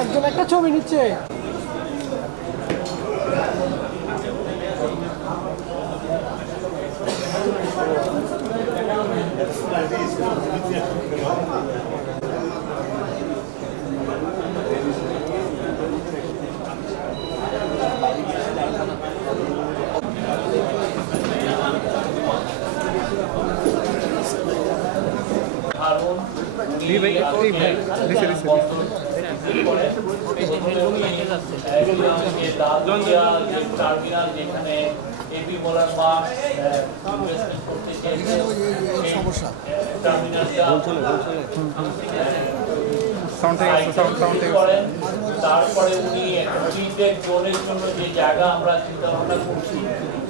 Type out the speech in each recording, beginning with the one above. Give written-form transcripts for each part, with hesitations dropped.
একজন একটা ছবি নিচ্ছে। টার্মিনাল যেখানে এবি বলার মাস ইনভেস্টমেন্ট করতে চেয়েছে সমস্যা তারপরে উনি একটা ফিডব্যাক জোনের জন্য যে জায়গা আমরা চিন্তা ভাবনা করছি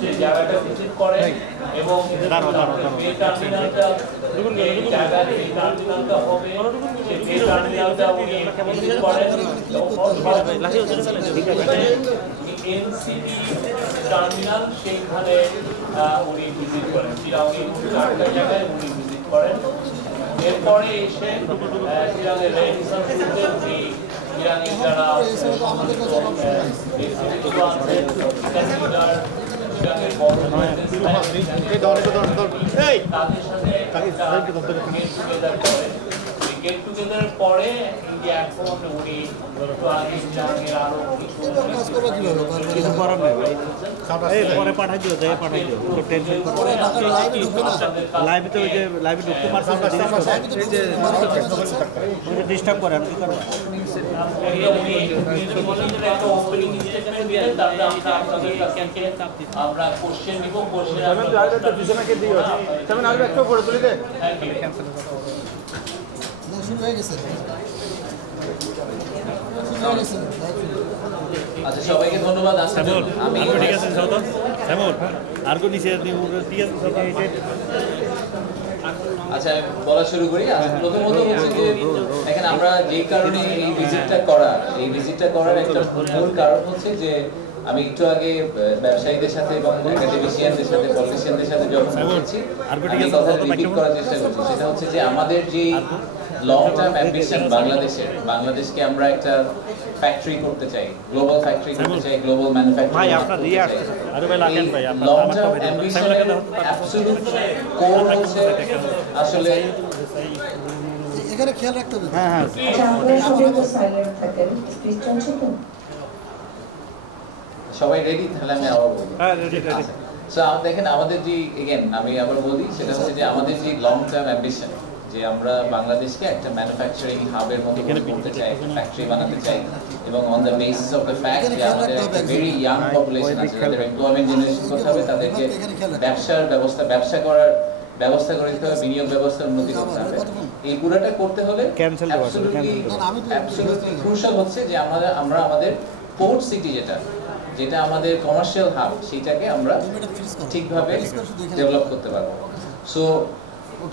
যে জায়গাটা ভিজিট করেন এবং টার্মিনালটা টার্মিনালটা হবে সেই টার্মিনালটা উনি ভিজিট করেন এনসিপি টার্মিনাল সেইখানে উনি ভিজিট করেন চারটা জায়গায় উনি ভিজিট করেন। এরপরে এসে চিরাঙের রেনেসাঁস রুটে উনি চিরাঙের যারা চিরাঙের বড় তাদের সাথে গেট টুগেদার পরে এখন উনি আরো পরে পাঠাই দিও টেনশন লাইভে তো ওই যে লাইভে ঢুকতে পারছেন ডিস্টার্ব করে আর কি করবো। আমরা কোশ্চেন নিব কোশ্চেন আচ্ছা সবাইকে ধন্যবাদ। আমি ঠিক আছে আর কোন নিচে ঠিক আছে। আচ্ছা বলা শুরু করি। প্রথমত হচ্ছে যে দেখেন আমরা যে কারণে এই ভিজিটটা করার একটা মূল কারণ হচ্ছে যে আমি একটু আগে ব্যবসায়ীদের সাথে এবং একাডেমিশিয়ানদের সাথে পলিটিশিয়ানদের সাথে যখন বলছি আমি কথা রিপিট করার চেষ্টা করছি, সেটা হচ্ছে যে আমাদের যে লং টার্ম অ্যাম্বিশন বাংলাদেশকে আমরা একটা ফ্যাক্টরি করতে চাই, গ্লোবাল ফ্যাক্টরি করতে চাই, গ্লোবাল ম্যানুফ্যাকচারিং করতে চাই। লং টার্ম অ্যাম্বিশনের অ্যাবসলিউট কোর হচ্ছে আসলে এখানে খেয়াল রাখতে হবে। হ্যাঁ হ্যাঁ আচ্ছা আপনারা সবাই তো সাইলেন্ট থাকেন স্পিচ চলছে তো সবাই রেডি? তাহলে আমি আবার বলবো। হ্যাঁ রেডি রেডি সো দেখেন আমাদের যে এগেন আমি আবার বলি সেটা হচ্ছে যে আমাদের যে লং টার্ম অ্যাম্বিশন যে আমরা বাংলাদেশকে একটা ম্যানুফ্যাকচারিং হাবের মতো করতে চাই, ফ্যাক্টরি বানাতে চাই এবং on the basis of the fact যে আমাদের একটা ভেরি ইয়াং পপুলেশন আছে যাদের এমপ্লয়মেন্ট জেনারেশন করতে হবে, তাদেরকে ব্যবসা করার ব্যবস্থা করে দিতে হবে, বিনিয়োগ ব্যবস্থার উন্নতি করতে হবে। এই পুরোটা করতে হলে অ্যাবসলিউটলি ক্রুশাল হচ্ছে যে আমরা আমাদের পোর্ট সিটি যেটা আমাদের কমার্শিয়াল হাব সেটাকে আমরা ঠিকভাবে ডেভেলপ করতে পারবো। সো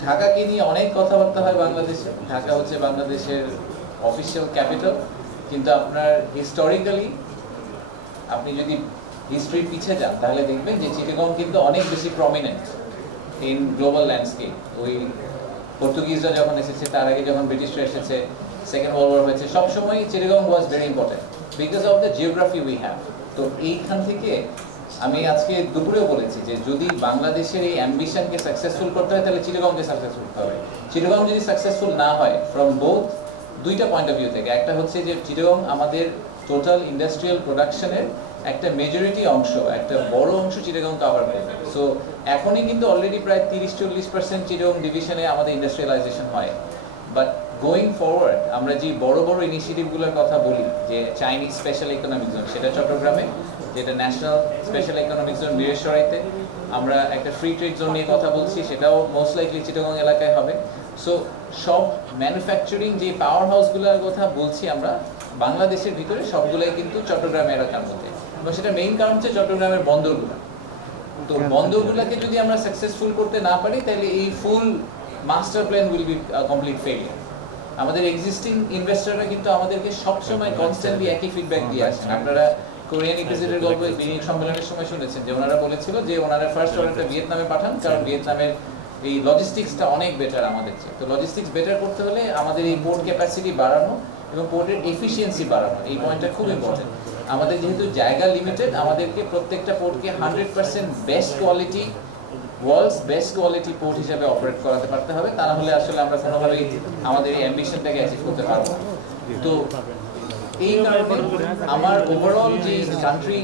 ঢাকাকে নিয়ে অনেক কথাবার্তা হয় বাংলাদেশে, ঢাকা হচ্ছে বাংলাদেশের অফিসিয়াল ক্যাপিটাল, কিন্তু আপনার হিস্টোরিক্যালি আপনি যদি হিস্ট্রি পিছিয়ে যান তাহলে দেখবেন যে চিটাগং কিন্তু অনেক বেশি প্রমিনেন্ট ইন গ্লোবাল ল্যান্ডস্কেপ। ওই পর্তুগিজরা যখন এসেছে, তার আগে যখন ব্রিটিশরা এসেছে, সেকেন্ড ওয়ার্ল্ড ওয়ার হয়েছে, সবসময় Chittagong was very important because of the geography we have. তো এইখান থেকে আমি আজকে দুপুরেও বলেছি যে যদি বাংলাদেশের এই অ্যাম্বিশনকে সাকসেসফুল করতে হয় তাহলে চিটাগংকে সাকসেসফুল করতে হবে। চিটাগং যদি সাকসেসফুল না হয় ফ্রম বোথ দুইটা পয়েন্ট অফ ভিউ থেকে, একটা হচ্ছে যে চিটাগং আমাদের টোটাল ইন্ডাস্ট্রিয়াল প্রোডাকশনের একটা মেজরিটি অংশ, একটা বড় অংশ চিটাগং কভার করবে। সো এখনই কিন্তু অলরেডি প্রায় 30-40% চিটাগং ডিভিশনে আমাদের ইন্ডাস্ট্রিয়ালাইজেশন হয়। বাট গোয়িং ফরওয়ার্ড আমরা যে বড় বড় ইনিশিয়েটিভগুলোর কথা বলি, যে চাইনিজ স্পেশাল ইকোনমিক জোন সেটা চট্টগ্রামে, যেটা ন্যাশনাল স্পেশাল ইকোনমিক জোন বীরেশ্বরাইতে, আমরা একটা ফ্রি ট্রেড জোন নিয়ে কথা বলছি, সেটাও মোস্ট লাইকলি চিটাগং এলাকায় হবে। সো সব ম্যানুফ্যাকচারিং যে পাওয়ার হাউসগুলোর কথা বলছি আমরা বাংলাদেশের ভিতরে সবগুলোই কিন্তু চট্টগ্রাম এলাকার মধ্যে, এবং সেটা মেইন কারণ হচ্ছে চট্টগ্রামের বন্দরগুলো। তো বন্দরগুলোকে যদি আমরা সাকসেসফুল করতে না পারি তাহলে এই ফুল master plan will be complete failure. আমাদের এক্সিস্টিং ইনভেস্টররা কিন্তু আমাদেরকে সবসময় কনস্ট্যান্টলি একই ফিডব্যাক দিয়ে আসছেন। আপনারা কোরিয়ান ইপিসিডের গল্প বিনিয়োগ সম্মেলনের সময় শুনেছেন যে ওনারা বলেছিল যে ওনারা ফার্স্ট অর্ডারটা ভিয়েতনামে পাঠান, কারণ ভিয়েতনামের এই লজিস্টিক্সটা অনেক বেটার আমাদের চেয়ে। তো লজিস্টিক্স বেটার করতে হলে আমাদের এই পোর্ট ক্যাপাসিটি বাড়ানো এবং পোর্টের এফিসিয়েন্সি বাড়ানো, এই পয়েন্টটা খুব ইম্পর্টেন্ট। আমাদের যেহেতু জায়গা লিমিটেড, আমাদেরকে প্রত্যেকটা পোর্টকে 100% best quality, world's best quality port হিসেবে অপারেট করাতে পারতে হবে, তা না হলে আসলে আমরা কোনোভাবেই আমাদের এই অ্যাম্বিশনটাকে অ্যাচিভ করতে পারবো। তো এই কারণে আমার ওভারঅল যে কান্ট্রি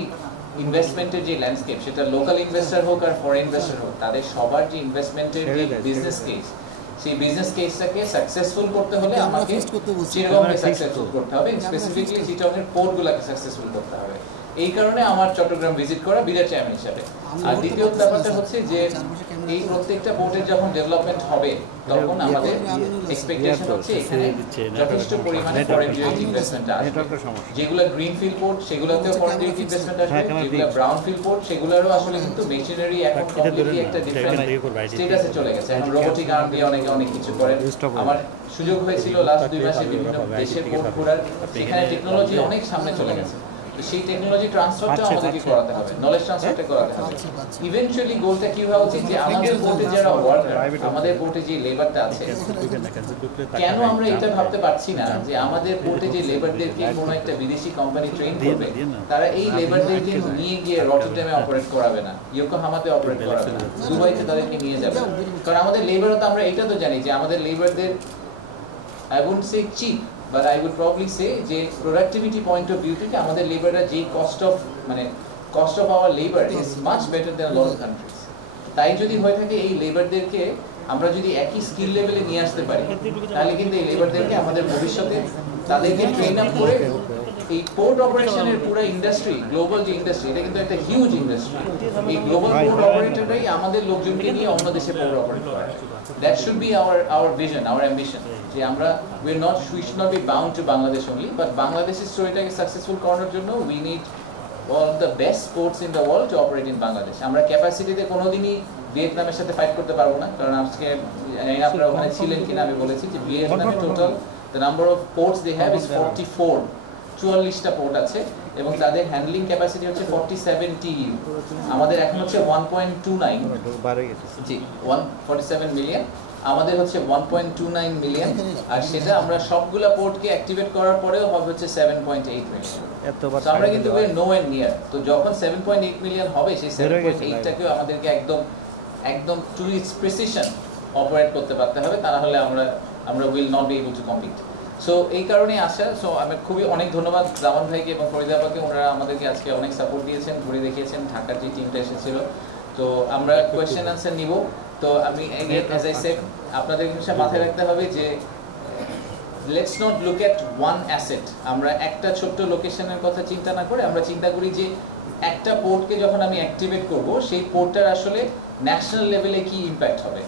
ইনভেস্টমেন্টের যে ল্যান্ডস্কেপ, সেটা লোকাল ইনভেস্টর হোক আর ফরেন ইনভেস্টর হোক, তাদের সবার যে ইনভেস্টমেন্টের যে বিজনেস কেস, সেই বিজনেস কেসটাকে সাকসেসফুল করতে হলে আমাকে চিটাগংকে সাকসেসফুল করতে হবে, স্পেসিফিকলি চিটাগংয়ের পোর্টগুলোকে সাকসেসফুল করতে হবে। এই কারণে আমার চট্টগ্রাম ভিজিট করা বিরাট চেয়ারম্যান হিসাবে। আর দ্বিতীয় ব্যাপারটা হচ্ছে যে এই প্রত্যেকটা পোর্টের যখন ডেভেলপমেন্ট হবে তখন আমাদের এক্সপেকটেশন হচ্ছে এখানে যথেষ্ট পরিমাণে ফরেন ডিরেক্ট ইনভেস্টমেন্ট আসবে। যেগুলো গ্রিনফিল্ড পোর্ট সেগুলোতেও ফরেন ডিরেক্ট ইনভেস্টমেন্ট আসবে, যেগুলো ব্রাউনফিল্ড পোর্ট সেগুলোরও আসলে কিন্তু মেশিনারি এখন কমপ্লিটলি একটা ডিফারেন্ট স্ট্যাটাসে চলে গেছে। এখন রোবোটিক আর্ম দিয়ে অনেক কিছু করেন। আমার সুযোগ হয়েছিল লাস্ট 2 মাসে বিভিন্ন দেশের পোর্ট ঘোরার, সেখানে টেকনোলজি অনেক সামনে চলে গেছে। সেই টেকনোলজি ট্রান্সফারটা আমাদেরকে করাতে হবে, নলেজ ট্রান্সফারটা করাতে হবে। ইভেন্চুয়ালি গোলটা কি হওয়া উচিত যে আমাদের পোর্টে যারা ওয়ার্কার, আমাদের পোর্টে যে লেবারটা আছে, কেন আমরা এটা ভাবতে পারছি না যে আমাদের পোর্টে যে লেবারদেরকে কোনো একটা বিদেশি কোম্পানি ট্রেন করবে, তারা এই লেবারদেরকে নিয়ে গিয়ে রটারডামে অপারেট করাবে না, ইয়োকোহামাতে অপারেট করাবে না, দুবাইতে তাদেরকে নিয়ে যাবে। কারণ আমাদের লেবারও তো আমরা এটা তো জানি যে আমাদের লেবারদের I wouldn't say cheap, but I would probably say যে productivity point of view থেকে আমাদের লেবাররা যে cost of our labor is much better than a lot of countries. তাই যদি হয়ে থাকে এই লেবারদেরকে আমরা যদি একই স্কিল লেভেলে নিয়ে আসতে পারি, তাহলে কিন্তু এই লেবারদেরকে আমাদের ভবিষ্যতে তাদেরকে ট্রেন আপ করে এই পোর্ট অপারেশনের পুরো ইন্ডাস্ট্রি, গ্লোবাল যে ইন্ডাস্ট্রি, এটা কিন্তু একটা হিউজ ইন্ডাস্ট্রি। এই গ্লোবাল পোর্ট অপারেটররাই আমাদের লোকজনকে নিয়ে অন্য দেশে পোর্ট অপারেট করে। That should be our vision, our ambition. যে আমরা we should not be bound to Bangladesh only, but Bangladesh's storyটাকে সাকসেসফুল করার জন্য we need all the best ports in the world to operate in Bangladesh. আমরা ক্যাপাসিটিতে কোনোদিনই ভিয়েতনামের সাথে fight করতে পারবো না, কারণ আজকে আপনারা ওখানে ছিলেন কিনা আমি বলেছি যে ভিয়েতনামে total the number of ports they have is 44, 44টা পোর্ট আছে এবং তাদের হ্যান্ডলিং ক্যাপাসিটি হচ্ছে 47 TEU। আমাদের এখন হচ্ছে 1.29 জি 147 মিলিয়ন, আমাদের হচ্ছে 1.29 মিলিয়ন, আর সেটা আমরা সবগুলা পোর্টকে অ্যাক্টিভেট করার পরেও হবে হচ্ছে 7.8 মিলিয়ন। তো আমরা কিন্তু নো এন্ড নিয়ার। তো যখন 7.8 মিলিয়ন হবে সেই 7.8টাকেও আমাদেরকে একদম টু ইটস প্রিসিশন অপারেট করতে পারতে হবে, তা না হলে আমরা আমরা will not be able to compete. So এই কারণে আসা। সো আমি খুবই অনেক ধন্যবাদ জামান ভাইকে এবং ফরিদা আপাকে, ওনারা আমাদেরকে আজকে অনেক সাপোর্ট দিয়েছেন, ঘুরে দেখিয়েছেন, ঢাকার যে টিমটা এসেছিল। তো আমরা কোয়েশ্চেন আনসার নিব। তো আমি অ্যাজ আই সেড, আপনাদের বিষয়ে মাথায় রাখতে হবে যে let's not look at one asset. আমরা একটা ছোট্ট লোকেশনের কথা চিন্তা না করে আমরা চিন্তা করি যে একটা পোর্টকে যখন আমি অ্যাক্টিভেট করব, সেই পোর্টটার আসলে ন্যাশনাল লেভেলে কি ইম্প্যাক্ট হবে,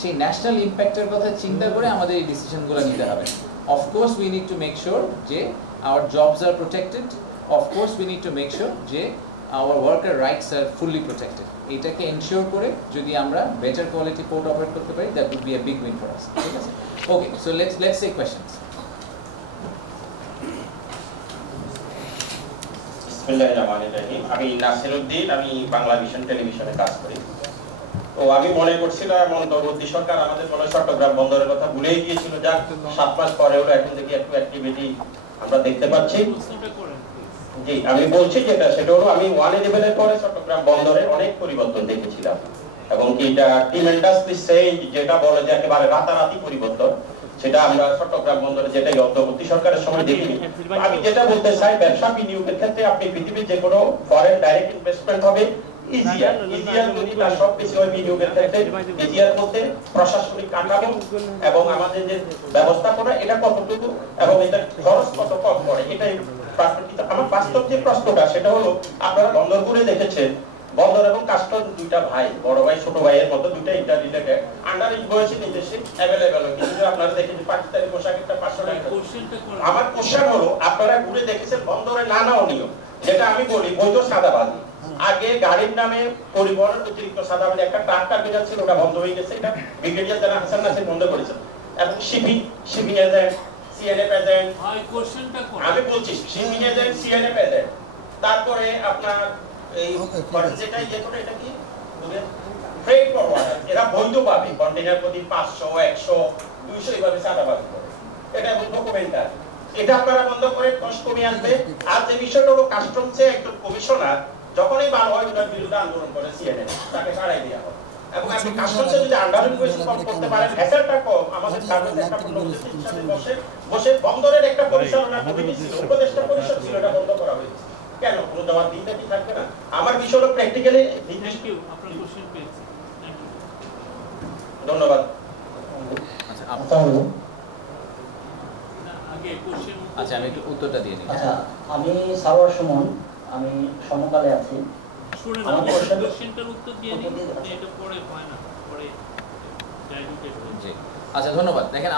সেই ন্যাশনাল ইম্প্যাক্টের কথা চিন্তা করে আমাদের এই ডিসিশনগুলো নিতে হবে। Of course we need to make sure যে our jobs are protected. Of course we need to make sure যে our worker rights are fully protected. এটাকে এনশিওর করে যদি আমরা বেটার কোয়ালিটি পোর্ট অপারেট করতে পারি, that would be a big win for us. ঠিক আছে, okay. So let's take questions. আমি নাসিরউদ্দিন, আমি বাংলা ভিশন টেলিভিশনে কাজ করি। তো আমি মনে করছিলাম অন্তর্বর্তী সরকার আমাদের মনে চট্টগ্রাম বন্দরের কথা ভুলেই গিয়েছিল। যাক, 7 মাস পরে ওরা এখন দেখি একটু অ্যাক্টিভিটি আমরা দেখতে পাচ্ছি। জি, আমি বলছি যেটা সেটা হলো, আমি 111-এর পরে চট্টগ্রাম বন্দরে অনেক পরিবর্তন দেখেছিলাম এবং কি এটা ট্রিমেন্ডাসলি চেঞ্জ, যেটা বলে যে একেবারে রাতারাতি পরিবর্তন, সেটা আমরা চট্টগ্রাম বন্দরে যেটাই অন্তর্বর্তী সরকারের সময় দেখিনি। আমি যেটা বলতে চাই, ব্যবসা বিনিয়োগের ক্ষেত্রে আপনি পৃথিবীর যে কোনো ফরেন ডাইরেক্ট ইনভেস্টমেন্ট হবে ইজিয়ার যদি তার সব কিছু হয় বিনিয়োগের ক্ষেত্রে। ইজিয়ার মধ্যে প্রশাসনিক কাঠামো এবং আমাদের যে ব্যবস্থাপনা, এটা কতটুকু এবং এটা খরচ কত কম পড়ে, এটাই প্রাকৃতিক। আমার বাস্তব যে প্রশ্নটা সেটা হলো, আপনারা বন্দর ঘুরে দেখেছেন, বন্দর এবং কাস্টম দুইটা ভাই, বড় ভাই ছোট ভাইয়ের মতো দুইটা ইন্টার রিলেটেড। আন্ডার এজ বয়সে নিজস্ব অ্যাভেলেবেল, কিন্তু আপনারা দেখেন পাকিস্তানি পোশাক একটা 500 টাকা। আমার কোশ্চেন হলো, আপনারা ঘুরে দেখেছেন বন্দরে নানা অনিয়ম, যেটা আমি বলি বৈধ সাদাবাজি। আগে গাড়ির নামে পরিবহনের অতিরিক্ত সাদাবাজি, একটা ট্রাক টার্মিনাল ছিল, ওটা বন্ধ হয়ে গেছে, এটা ব্রিগেডিয়ার জেনারেল হাসান নাসির বন্ধ করেছেন। এবং শিপিং এজেন্ট, সিএনএফ এজেন্ট, আমি বলছি শিপিং এজেন্ট, সিএনএফ এজেন্ট, তারপরে আপনার এই যেটা ইয়ে করে, এটা কি ফ্রেট ফরওয়ার্ডার, এরা বৈধভাবে কন্টেইনার প্রতি 500, 100, 200 এইভাবে সাদাবাজি করে। এটা ডকুমেন্টার। এটা আপনারা বন্ধ করে কষ্ট কমে আসবে। আর যে বিষয়টা হলো, কাস্টমসে একজন কমিশনার যখনই বার হয় ওটার বিরুদ্ধে আন্দোলন করে সিএনএ, তাকে সরাই দেওয়া হয়। এবং আপনি কাস্টমসে যদি আন্ডার ইনভেস্ট করতে পারেন, হ্যাসালটা কম। আমাদের সার্ভিস একটা প্রতিনিধির সাথে বসে বন্দরের একটা পরিচালনা কমিটি ছিল, উপদেষ্টা পরিষদ ছিল, এটা বন্ধ করা হয়েছে। কেন? কোনো জবাব দিতে কি থাকবে না? আমার বিষয় হলো প্র্যাকটিক্যালি। ধন্যবাদ। আচ্ছা, আমি একটু উত্তরটা দিয়ে নিই। আচ্ছা, আমি সারোয়ার সুমন, আমি সমকালে আছি। আমার কোশ্চেনটার উত্তর দিয়ে নিন, এটা পরে হয় না, পরে ডাইলুটেড হয়ে যায়। আচ্ছা, ধন্যবাদ। দেখেন,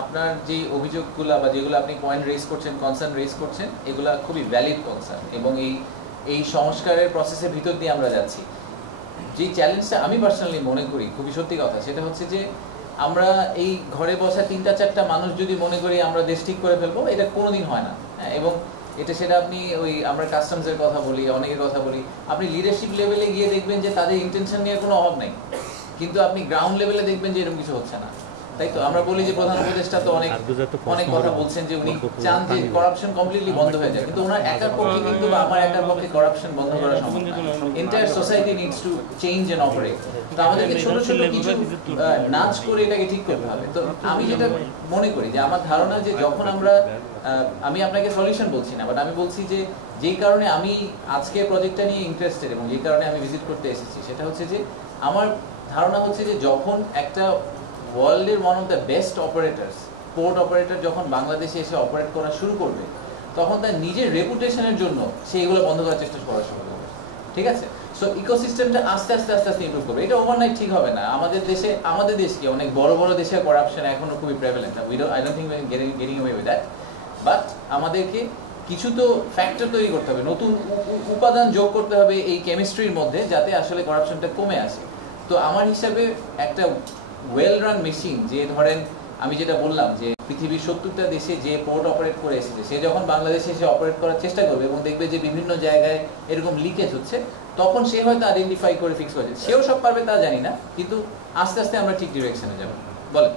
আপনার যে অভিযোগগুলো বা যেগুলো আপনি পয়েন্ট রেজ করছেন, কনসার্ন রেজ করছেন, এগুলা খুবই ভ্যালিড কনসার্ন এবং এই সংস্কারের প্রসেসের ভিতর দিয়ে আমরা যাচ্ছি। যে চ্যালেঞ্জটা আমি পার্সোনালি মনে করি খুবই সত্যি কথা, সেটা হচ্ছে যে আমরা এই ঘরে বসা 3-4টা মানুষ যদি মনে করি আমরা দেশ ঠিক করে ফেলবো, এটা কোনোদিন হয় না। হ্যাঁ, এবং সেটা আপনি আমরা কাস্টমসের কথা বলি, অনেকের কথা বলি, আপনি লিডারশিপ লেভেলে গিয়ে দেখবেন যে তাদের ইন্টেনশন নিয়ে কোনো অভাব নেই, কিন্তু আপনি গ্রাউন্ড লেভেলে দেখবেন যে এরকম কিছু হচ্ছে না। তাই তো আমরা বলি যে প্রধান উপদেষ্টা তো অনেক কথা বলছেন যে উনি চান যে করাপশন কমপ্লিটলি বন্ধ হয়ে যায়, কিন্তু ওনার একার পক্ষে কিন্তু বা আমার একার পক্ষে করাপশন বন্ধ করা সম্ভব না। Entire society needs to change and operate. তো আমাদেরকে ছোট ছোট কিছু নাচ করে এটাকে ঠিক করতে হবে। তো আমি যেটা মনে করি যে আমার ধারণা যে যখন আমরা আমি আপনাকে সলিউশন বলছি না, বাট আমি বলছি যে যেই কারণে আমি আজকে প্রজেক্টটা নিয়ে ইন্টারেস্টেড এবং যে কারণে আমি ভিজিট করতে এসেছি, সেটা হচ্ছে যে আমার ধারণা হচ্ছে যে যখন একটা ওয়ার্ল্ডের one of the best operators, port operator যখন বাংলাদেশে এসে অপারেট করা শুরু করবে, তখন তার নিজের রেপুটেশনের জন্য সে এগুলো বন্ধ করার চেষ্টা করা শুরু করবে। ঠিক আছে? সো ইকোসিস্টেমটা আস্তে আস্তে আস্তে আস্তে ইমপ্রুভ করবে। এটা ওভারনাইট ঠিক হবে না। আমাদের দেশকে অনেক বড় বড় দেশে করাপশন এখনো খুবই prevalent. I don't think we are getting away with that. But আমাদেরকে কিছু তো ফ্যাক্টর তৈরি করতে হবে, নতুন উপাদান যোগ করতে হবে এই কেমিস্ট্রির মধ্যে, যাতে আসলে করাপশনটা কমে আসে। তো আমার হিসাবে একটা ওয়েল রান মেশিন, যে ধরেন আমি যেটা বললাম যে পৃথিবীর 70টা দেশে যে পোর্ট অপারেট করে এসেছে, সে যখন বাংলাদেশে এসে অপারেট করার চেষ্টা করবে এবং দেখবে যে বিভিন্ন জায়গায় এরকম লিকেজ হচ্ছে, তখন সে হয়তো আইডেন্টিফাই করে ফিক্স করে। সেও সব পারবে তা জানি না, কিন্তু আস্তে আস্তে আমরা ঠিক ডিরেকশনে যাব। বলেন।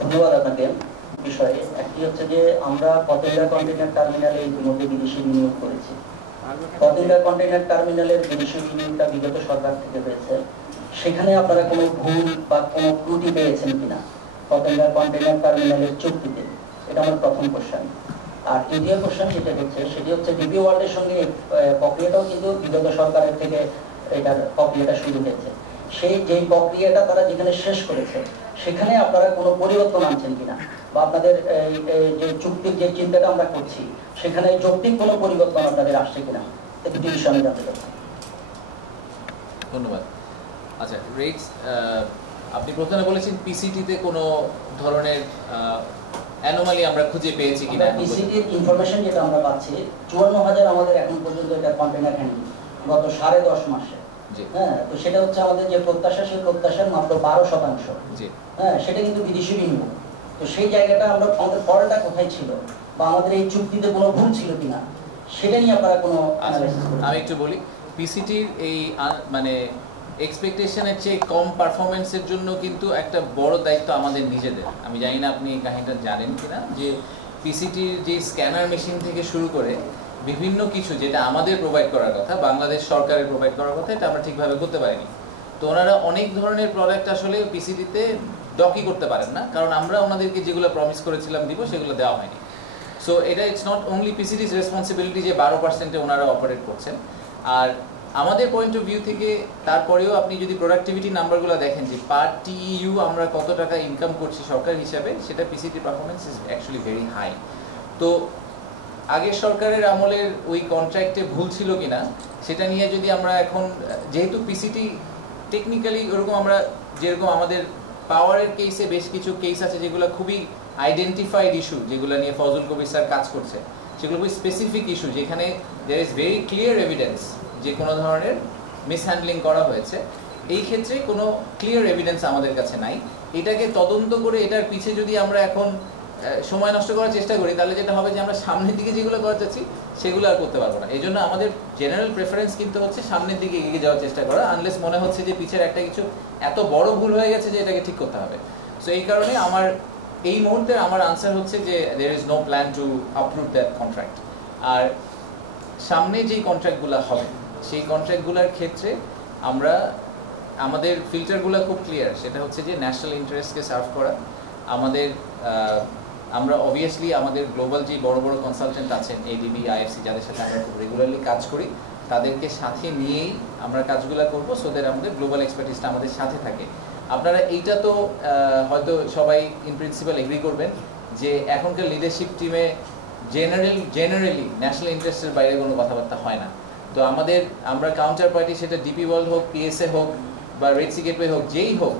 ধন্যবাদ আপনাকে। বিষয়ে একটি হচ্ছে যে আমরা পতেঙ্গা কন্টেইনার টার্মিনালে ইতিমধ্যে বিদেশি বিনিয়োগ করেছি। পতেঙ্গা কন্টেইনার টার্মিনালের বিদেশি বিনিয়োগটা বিগত সরকার থেকে হয়েছে। সেখানে আপনারা কোনো ভুল বা কোনো ত্রুটি পেয়েছেন কিনা পতেঙ্গা কন্টেইনার টার্মিনালের চুক্তিতে? এটা আমার প্রথম কোশ্চেন। আর দ্বিতীয় কোশ্চেন যেটা হচ্ছে সেটি হচ্ছে ডিপি ওয়ার্ল্ডের সঙ্গে প্রক্রিয়াটাও কিন্তু বিগত সরকারের থেকে এটার প্রক্রিয়াটা শুরু হয়েছে। সেই যেই প্রক্রিয়াটা তারা যেখানে শেষ করেছে সেখানে আপনারা কোনো পরিবর্তন আনছেন কিনা, বা আপনাদের যে চুক্তির যে চিন্তাটা আমরা করছি সেখানে যৌক্তিক কোনো পরিবর্তন আপনাদের আসছে কিনা, এই দুটি বিষয় আমি জানতে চাচ্ছি। ধন্যবাদ। আচ্ছা রেক্স, আপনি প্রথমে বলেছেন পিসিটিতে কোনো ধরনের অ্যানোমালি আমরা খুঁজে পেয়েছি কিনা। পিসিটির ইনফরমেশন যেটা আমরা পাচ্ছি 54,000 আমাদের এখন পর্যন্ত এটা কন্টেইনার হ্যান্ডলিং গত 10.5 মাসে। হ্যাঁ, তো সেটা হচ্ছে আমাদের যে প্রত্যাশা সেই প্রত্যাশার মাত্র 12%। হ্যাঁ, সেটা কিন্তু বিদেশি বিনিয়োগ। তো সেই জায়গাটা আমরা আমাদের ফলটা কোথায় ছিল, বা আমাদের এই চুক্তিতে কোনো ভুল ছিল কিনা সেটা নিয়ে আপনারা কোনো অ্যানালাইসিস করুন। আমি একটু বলি, পিসিটির এই মানে এক্সপেকটেশনের চেয়ে কম পারফরমেন্সের জন্য কিন্তু একটা বড় দায়িত্ব আমাদের নিজেদের। আমি জানি না আপনি এই কাহিনীটা জানেন কিনা, যে পিসিটির যে স্ক্যানার মেশিন থেকে শুরু করে বিভিন্ন কিছু যেটা আমাদের প্রোভাইড করার কথা, বাংলাদেশ সরকারের প্রোভাইড করার কথা, এটা আমরা ঠিকভাবে করতে পারিনি। তো ওনারা অনেক ধরনের প্রোডাক্ট আসলে পিসিটিতে ডকি করতে পারেন না, কারণ আমরা ওনাদেরকে যেগুলো প্রমিস করেছিলাম দিব সেগুলো দেওয়া হয়নি। সো এটা ইটস নট অনলি পিসিটিস রেসপন্সিবিলিটি যে 12%-এ ওনারা অপারেট করছেন। আর আমাদের পয়েন্ট অফ ভিউ থেকে তারপরেও আপনি যদি প্রোডাক্টিভিটি নাম্বারগুলো দেখেন যে পার টিইউ আমরা কত টাকা ইনকাম করছি সরকার হিসাবে, সেটা PCT performance is actually very high. তো আগের সরকারের আমলের ওই কন্ট্রাক্টে ভুল ছিল কিনা সেটা নিয়ে যদি আমরা এখন, যেহেতু পিসিটি টেকনিক্যালি ওরকম আমরা যেরকম আমাদের পাওয়ারের কেসে বেশ কিছু কেস আছে যেগুলো খুবই আইডেন্টিফাইড ইস্যু, যেগুলো নিয়ে ফজল কবির স্যার কাজ করছে, সেগুলো খুবই স্পেসিফিক ইস্যু যেখানে there is very clear evidence যে কোনো ধরনের মিসহ্যান্ডলিং করা হয়েছে। এই ক্ষেত্রে কোনো ক্লিয়ার এভিডেন্স আমাদের কাছে নাই। এটাকে তদন্ত করে এটার পিছে যদি আমরা এখন সময় নষ্ট করার চেষ্টা করি, তাহলে যেটা হবে যে আমরা সামনের দিকে যেগুলো করা যাচ্ছি সেগুলো আর করতে পারবো না। এই জন্য আমাদের জেনারেল প্রেফারেন্স কিন্তু হচ্ছে সামনের দিকে এগিয়ে যাওয়ার চেষ্টা করা, আনলেস মনে হচ্ছে যে পিছের একটা কিছু এত বড় ভুল হয়ে গেছে যে এটাকে ঠিক করতে হবে। সো এই কারণে আমার এই মুহূর্তে আমার আনসার হচ্ছে যে there is no plan to approve that contract. আর সামনে যেই কন্ট্রাক্টগুলো হবে সেই কন্ট্রাক্টগুলোর ক্ষেত্রে আমরা আমাদের ফিল্টারগুলো খুব ক্লিয়ার, সেটা হচ্ছে যে ন্যাশনাল ইন্টারেস্টকে সার্ভ করা। আমাদের আমরা অবভিয়াসলি আমাদের গ্লোবাল যে বড় বড় কনসালটেন্ট আছেন এডিবি, আইএফসি, যাদের সাথে আমরা খুব রেগুলারলি কাজ করি, তাদেরকে সাথে নিয়েই আমরা কাজগুলো করবো, সো দ্যাট আমাদের গ্লোবাল এক্সপার্টিসটা আমাদের সাথে থাকে। আপনারা এইটা তো হয়তো সবাই ইন প্রিন্সিপাল এগ্রি করবেন যে এখনকার লিডারশিপ টিমে জেনারেলি ন্যাশনাল ইন্টারেস্টের বাইরে কোনো কথাবার্তা হয় না। তো আমরা কাউন্টার পার্টি, সেটা ডিপি ওয়ার্ল্ড হোক, পিএসএ হোক বা রেড সি গেটওয়ে হোক, যেই হোক,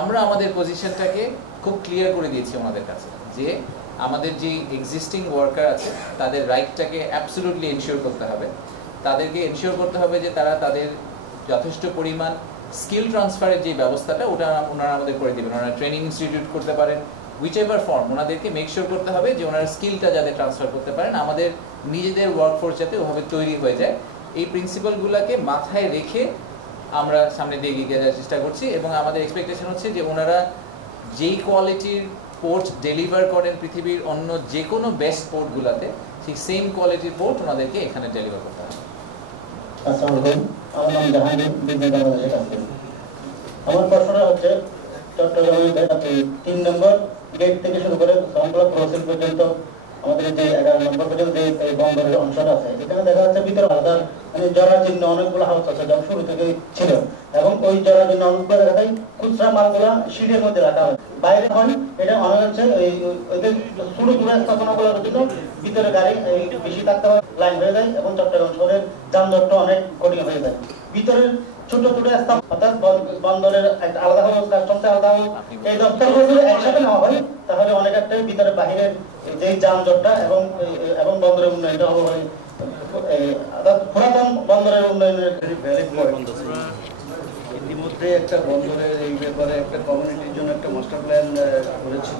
আমরা আমাদের পজিশনটাকে খুব ক্লিয়ার করে দিয়েছি ওনাদের কাছে যে আমাদের যে এক্সিস্টিং ওয়ার্কার আছে তাদের রাইটটাকে অ্যাবসলিউটলি এনশিওর করতে হবে। তাদেরকে এনশিওর করতে হবে যে তারা তাদের যথেষ্ট পরিমাণ স্কিল ট্রান্সফারের যে ব্যবস্থাটা ওটা ওনারা আমাদের করে দেবেন। ওনারা ট্রেনিং ইনস্টিটিউট করতে পারেন, উইচ এভার ফর্ম, ওনাদেরকে মেক শিওর করতে হবে যে ওনারা স্কিলটা যাতে ট্রান্সফার করতে পারেন, আমাদের নিজেদের ওয়ার্কফোর্স যাতে ওভাবে তৈরি হয়ে যায়। এই প্রিন্সিপালগুলোকে মাথায় রেখে আমরা সামনে দিয়ে এগিয়ে যাওয়ার চেষ্টা করছি, এবং আমাদের এক্সপেকটেশন হচ্ছে যে ওনারা যেই কোয়ালিটির পোর্ট ডেলিভার করেন পৃথিবীর অন্য যে কোনো বেস্ট পোর্টগুলোতে, সেই সেম কোয়ালিটির পোর্ট ওনাদেরকে এখানে ডেলিভার করতে হবে। আসসালামু আলাইকুম, আমার নাম জাহাঙ্গীর, বিজনেস বাংলাদেশের কাছে। আমার প্রশ্নটা হচ্ছে চট্টগ্রামের 3 নম্বর গেট থেকে শুরু করে সংকলা ক্রসিং পর্যন্ত আমাদের যে 11 নম্বর পর্যন্ত যে বন্দরের অংশটা আছে, যেখানে দেখা যাচ্ছে ভিতরে আলাদা মানে জরাজীর্ণ অনেকগুলো হাউস আছে যা শুরু থেকে ছিল, এবং ওই জরাজীর্ণ অনেকগুলো দেখা যায় খুচরা মালগুলা সিঁড়ির মধ্যে রাখা হয়, বাইরে হয়। এটা অনেক হচ্ছে ওইদের ছোট ছোট স্থাপনাগুলোর জন্য ভিতরে গাড়ি বেশি থাকতে হয়, লাইন হয়ে যায়, এবং চট্টগ্রাম শহরের যানজটটা অনেক কঠিন হয়ে যায়। ভিতরের ছোট ছোট স্থাপ অর্থাৎ বন্দরের একটা আলাদা হাউস, কাস্টমসে আলাদা হাউস, এই দপ্তরগুলো যদি একসাথে নেওয়া হয় তাহলে অনেক একটা ভিতরে বাহিরের যে যানজটটা এবং বন্দরের উন্নয়নটা হবে, পুরাতন বন্দরের উন্নয়নের ইতিমধ্যে একটা বন্দরের এই ব্যাপারে একটা কমিউনিটির জন্য একটা মাস্টার প্ল্যান করেছি,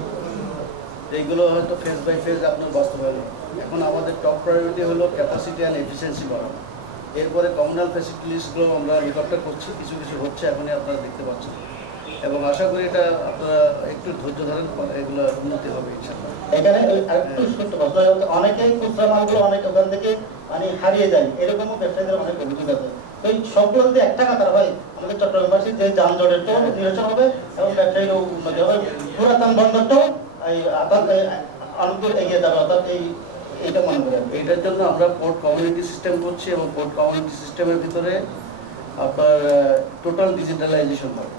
এইগুলো হয়তো ফেজ বাই ফেজ আপনার বাস্তবায়ন। এখন আমাদের টপ প্রায়োরিটি হলো ক্যাপাসিটি অ্যান্ড এফিসিয়েন্সি বাড়ানো। এরপরে কমিউনাল ফ্যাসিলিটিসগুলো আমরা রিকভার করছি, কিছু কিছু হচ্ছে, এখনই আপনারা দেখতে পাচ্ছেন, এবং আশা করি এটা আপনারা একটু ধৈর্য ধরেন, এগুলো উন্নতি হবে ইনশাআল্লাহ। এখানে আরেকটু ছোট্ট প্রশ্ন, অনেকেই খুচরা মালগুলো অনেক ওখান থেকে মানে হারিয়ে যায়, এরকমও ব্যবসায়ীদের অনেক অভিযোগ আছে। তো এই সবগুলো যদি একটা কাতার হয় আমাদের চট্টগ্রামবাসীর যে যানজটেরটাও নিরসন হবে এবং ব্যবসায়ীরও উন্নতি হবে, পুরাতন বন্দরটাও আনন্দে এগিয়ে যাবে। অর্থাৎ এইটা মনে করি। এইটার জন্য আমরা পোর্ট কমিউনিটি সিস্টেম করছি এবং পোর্ট কমিউনিটি সিস্টেমের ভিতরে আপনার টোটাল ডিজিটালাইজেশন হবে।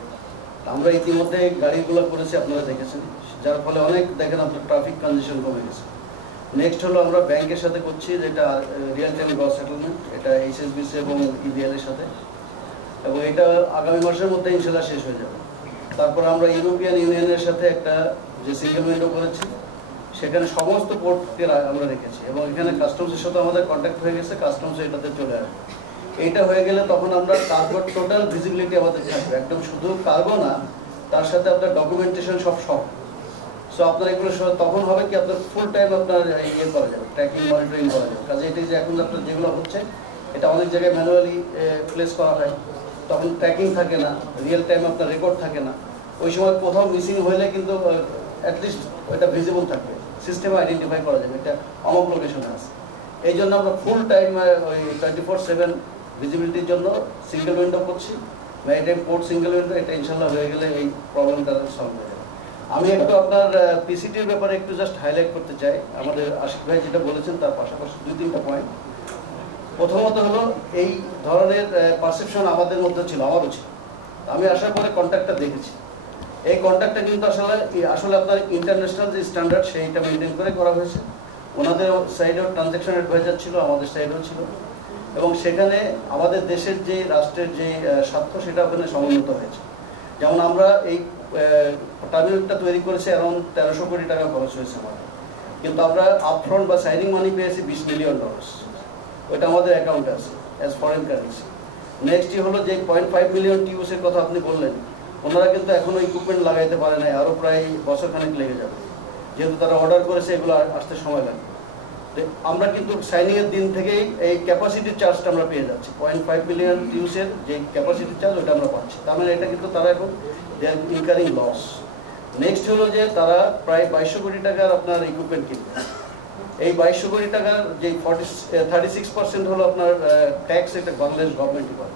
আমরা ইতিমধ্যে গাড়িগুলো করেছি, আপনারা দেখেছেন, যার ফলে অনেক দেখেন আপনার ট্রাফিক কনজেশন কমে গেছে। নেক্সট হলো আমরা ব্যাংকের সাথে করছি, যেটা রিয়েল টাইম গ্রস সেটেলমেন্ট, এটা এইচএসবিসি এবং ইবিএল এর সাথে, এবং এটা আগামী মাসের মধ্যে ইনশাল্লাহ শেষ হয়ে যাবে। তারপর আমরা ইউরোপিয়ান ইউনিয়নের সাথে একটা যে সিঙ্গেল উইন্ডো করেছি, সেখানে সমস্ত পোর্টকে আমরা রেখেছি এবং এখানে কাস্টমসের সাথে আমাদের কন্ট্যাক্ট হয়ে গেছে, কাস্টমস এটাতে চলে আসবে। এইটা হয়ে গেলে তখন আমরা কার্গোর টোটাল ভিজিবিলিটি আমাদের থাকবে, একদম শুধু কার্গো না, তার সাথে আপনার ডকুমেন্টেশন সব। সো আপনার এগুলো তখন হবে কি আপনার ফুল টাইম আপনার ইয়ে করা যাবে, ট্র্যাকিং মনিটরিং করা যাবে। কাজে এটাই যে এখন আপনার যেগুলো হচ্ছে এটা অনেক জায়গায় ম্যানুয়ালি প্লেস করা হয়, তখন ট্র্যাকিং থাকে না, রিয়েল টাইম আপনার রেকর্ড থাকে না। ওই সময় কোথাও মিসিং হলে কিন্তু অ্যাটলিস্ট ওইটা ভিজিবল থাকবে, সিস্টেমে আইডেন্টিফাই করা যাবে এটা অমুক লোকেশনে আছে। এই জন্য আমরা ফুল টাইম ওই 24/7 ভিজিবিলিটির জন্য সিঙ্গেল উইন্ডো করছি। ম্যারিটাইম পোর্ট সিঙ্গেল উইন্ডো, এটা ইনশাল্লাহ হয়ে গেলে এই প্রবলেমটা সলভ হয়ে যাবে। আমি একটু আপনার পিসিটির ব্যাপারে একটু জাস্ট হাইলাইট করতে চাই। আমাদের আশিক ভাই যেটা বলেছেন তার পাশাপাশি 2-3টা পয়েন্ট। প্রথমত হলো এই ধরনের পারসেপশন আমাদের মধ্যে ছিল, আমারও ছিল। আমি আসার পরে কন্ট্যাক্টটা দেখেছি। এই কন্ট্যাক্টটা কিন্তু আসলে আপনার ইন্টারন্যাশনাল যে স্ট্যান্ডার্ড সেইটা মেনটেন করে করা হয়েছে। ওনাদের সাইডেও ট্রানজ্যাকশন অ্যাডভাইজার ছিল, আমাদের সাইডেও ছিল, এবং সেখানে আমাদের দেশের যে রাষ্ট্রের যে স্বার্থ সেটা ওখানে সমন্বিত হয়েছে। যেমন আমরা এই টার্মিনালটা তৈরি করেছি অ্যারাউন্ড 1300 কোটি টাকা খরচ হয়েছে আমাদের, কিন্তু আমরা আপফ্রন্ট বা সাইনিং মানি পেয়েছি $20 মিলিয়ন। ওইটা আমাদের অ্যাকাউন্টে আছে অ্যাজ ফরেন কারেন্সি। নেক্সটই হলো যে 0.5 মিলিয়ন টিউসের কথা আপনি বললেন, ওনারা কিন্তু এখনো ইকুইপমেন্ট লাগাইতে পারে নাই, আরও প্রায় বছরখানেক লেগে যাবে, যেহেতু তারা অর্ডার করেছে, এগুলো আসতে সময় লাগবে। আমরা কিন্তু সাইনিংয়ের দিন থেকেই এই ক্যাপাসিটির চার্জটা আমরা পেয়ে যাচ্ছি। 0.5 মিলিয়ন টিউসের যে ক্যাপাসিটির চার্জ ওটা আমরা পাচ্ছি। তার মানে এটা কিন্তু তারা এখন দে আর ইনকারিং লস। নেক্সট হলো যে তারা প্রায় 2200 কোটি টাকার আপনার ইকুইপমেন্ট কিনবে। এই 2200 কোটি টাকার যে 36% হলো আপনার ট্যাক্স, এটা বাংলাদেশ গভর্নমেন্টই করে,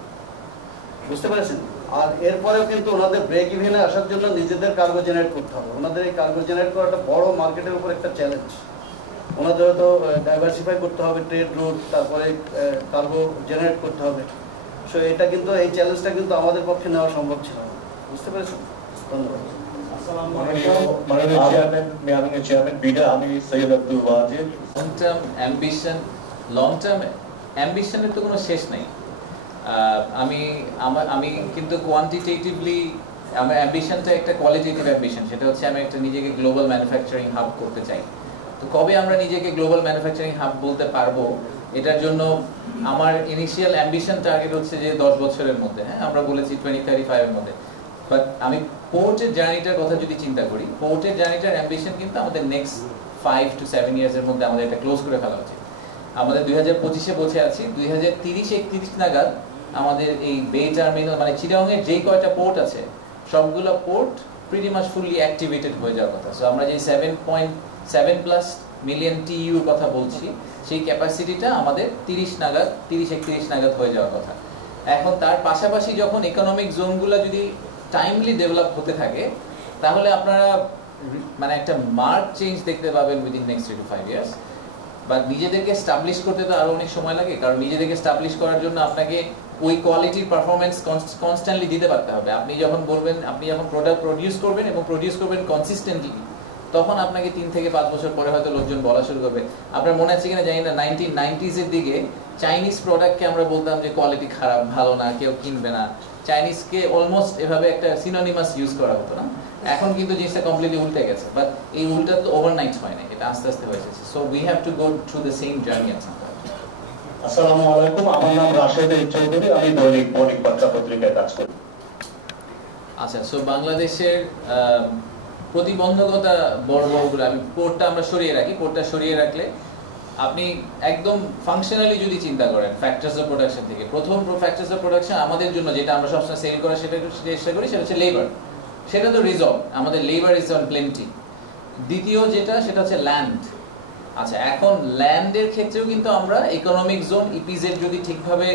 বুঝতে পেরেছেন? আর এরপরেও কিন্তু ওনাদের ব্রেক ইভেনে আসার জন্য নিজেদের কার্গো জেনারেট করতে হবে। ওনাদের এই কার্গো জেনারেট করাটা বড় মার্কেটের উপর একটা চ্যালেঞ্জ। ওনাদের হয়তো ডাইভার্সিফাই করতে হবে ট্রেড রুট, তারপরে কার্গো জেনারেট করতে হবে। সো এটা কিন্তু এই চ্যালেঞ্জটা কিন্তু আমাদের পক্ষে নেওয়া সম্ভব ছিল না, বুঝতে পেরেছেন? ধন্যবাদ। মাননীয় চেয়ারম্যান বিডা, আমি সৈয়দ আব্দুল ওয়াজিদ। লং টার্ম অ্যাম্বিশনের তো কোনো শেষ নেই। আমি কিন্তু কোয়ান্টিটেটিভলি আমার অ্যাম্বিশনটা একটা কোয়ালিটেটিভ অ্যাম্বিশন, সেটা হচ্ছে আমি একটা নিজেকে গ্লোবাল ম্যানুফ্যাকচারিং হাব করতে চাই। তো কবে আমরা নিজেকে গ্লোবাল ম্যানুফ্যাকচারিং হাব বলতে পারবো, এটার জন্য আমার ইনিশিয়াল অ্যাম্বিশন টার্গেট হচ্ছে যে 10 বছরের মধ্যে, হ্যাঁ আমরা বলেছি 2035 এর মধ্যে। বাট আমি পোর্টের জার্নিটার কথা যদি চিন্তা করি, পোর্টের জার্নিটার অ্যাম্বিশন কিন্তু আমাদের নেক্সট 5 to 7 ইয়ার্সের মধ্যে আমাদের এটা ক্লোজ করে ফেলা উচিত। আমাদের 2025-এ বসে আছি, 2030-31 নাগাদ আমাদের এই বে টার্মিনাল মানে চিটাগংয়ের যেই কয়টা পোর্ট আছে সবগুলো port pretty much fully activated হয়ে যাওয়ার কথা। সো আমরা যে 7.7+ মিলিয়ন টিইউর কথা বলছি, সেই ক্যাপাসিটিটা আমাদের 30-31 নাগাদ হয়ে যাওয়ার কথা। এখন তার পাশাপাশি যখন ইকোনমিক জোনগুলো যদি টাইমলি ডেভেলপ হতে থাকে, তাহলে আপনারা মানে একটা মার্ক চেঞ্জ দেখতে পাবেন উইদিন নেক্সট 3 to 5 ইয়ার্স। বা নিজেদেরকে স্টাবলিশ করতে তো আরো অনেক সময় লাগে, কারণ নিজেদেরকে স্টাবলিশ করার জন্য আপনাকে ওই কোয়ালিটির পারফরমেন্স কনস্ট্যান্টলি দিতে পারতে হবে। আপনি যখন প্রোডাক্ট প্রডিউস করবেন এবং প্রডিউস করবেন কনসিস্টেন্টলি, তখন আপনাকে 3 থেকে 5 বছর পরে হয়তো লোকজন বলা শুরু করবে। আপনার মনে আছে কিনা জানি না, 1990s এর দিকে চাইনিজ প্রোডাক্টকে আমরা বলতাম যে কোয়ালিটি খারাপ, ভালো না, কেউ কিনবে না। চাইনিজকে অলমোস্ট এভাবে একটা সিনোনিমাস ইউজ করা হতো না। এখন কিন্তু জিনিসটা কমপ্লিটলি উল্টে গেছে, বাট এই উল্টা তো ওভারনাইট হয় না, এটা আস্তে আস্তে হয়েছে। So we have to go through the same journey at some point. আসসালামু আলাইকুম, আমার নাম রাশেদ চৌধুরী, আমি দৈনিক বণিক বার্তা পত্রিকায় কাজ করি। আচ্ছা, সো বাংলাদেশের প্রতিবন্ধকতা বড়গুলো আমি পোর্টটা আমরা সরিয়ে রাখি। পোর্টটা সরিয়ে রাখলে আপনি একদম ফাংশনালি যদি চিন্তা করেন ফ্যাক্টরস অফ প্রোডাকশন থেকে, প্রথম ফ্যাক্টরস অফ প্রোডাকশন আমাদের জন্য যেটা আমরা সবসময় সেল করা সেটা চেষ্টা করি, সেটা হচ্ছে লেবার। সেটা তো রিজলভ, আমাদের লেবার ইজ অন প্লেন্টি। দ্বিতীয় যেটা, সেটা হচ্ছে ল্যান্ড। আচ্ছা, এখন ল্যান্ডের ক্ষেত্রেও কিন্তু আমরা ইকোনমিক জোন ইপিজেড যদি ঠিকভাবে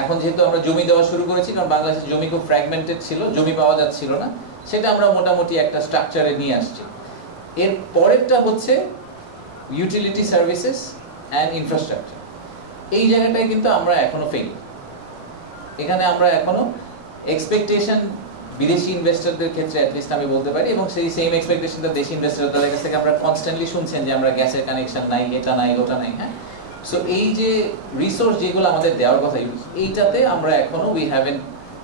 এখন যেহেতু আমরা জমি দেওয়া শুরু করেছি, কারণ বাংলাদেশের জমি খুব ফ্র্যাগমেন্টেড ছিল, জমি পাওয়া যাচ্ছিল না, সেটা আমরা মোটামুটি একটা স্ট্রাকচারে নিয়ে আসছি। এর পরেরটা হচ্ছে ইউটিলিটি সার্ভিসেস অ্যান্ড ইনফ্রাস্ট্রাকচার। এই জায়গাটায় কিন্তু আমরা এখনো ফেল। এখানে আমরা এখনো এক্সপেকটেশন বিদেশি ইনভেস্টরদের ক্ষেত্রে অ্যাটলিস্ট আমি বলতে পারি, এবং সেই সেম এক্সপেকটেশনটা দেশি ইনভেস্টর তাদের কাছ থেকে আমরা কনস্ট্যান্টলি শুনছেন যে আমরা গ্যাসের কানেকশন নাই, এটা নাই, ওটা নাই। হ্যাঁ, সো এই যে রিসোর্স যেগুলো আমাদের দেওয়ার কথা, এইটাতে আমরা এখনো we haven